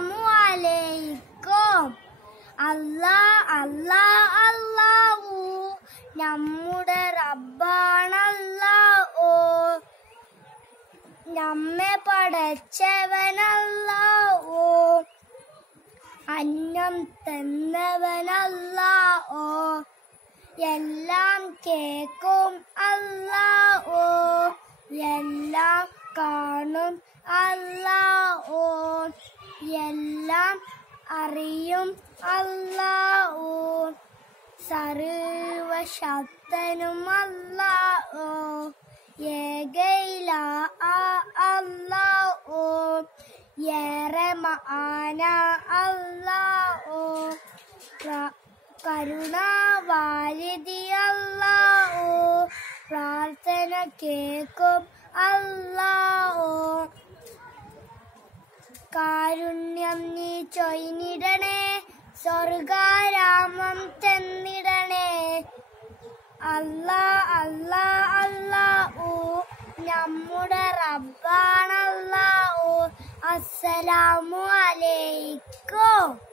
അസ്സലാമു അലൈക്കും. അല്ലാഹു നമ്മുടെ റബ്ബാണല്ലാഹു. നമ്മെ പടച്ചവനല്ലാഹു. അന്നം തന്നവനല്ലാഹു. എല്ലാം കേൾക്കും അല്ലാഹു. എല്ലാം കാണും അല്ലാഹു. എല്ലാം അറിയും അല്ലാഹു. സർവശക്തനും അല്ലാഹു. ഏകൈല അല്ലാഹു. ഏറെ മഹാന അല്ലാഹു. കരുണാവാരിധി അല്ലാഹു. പ്രാർത്ഥന കേൾക്കും അല്ലാഹു. കാരുണ്യം നീ ചൊയ്നിടണേ. സ്വർഗാരാമം തന്നിടണേ. അല്ലാഹു നമ്മുടെ റബ്ബാണല്ലാഹു. അസ്സലാമു അലൈക്കും.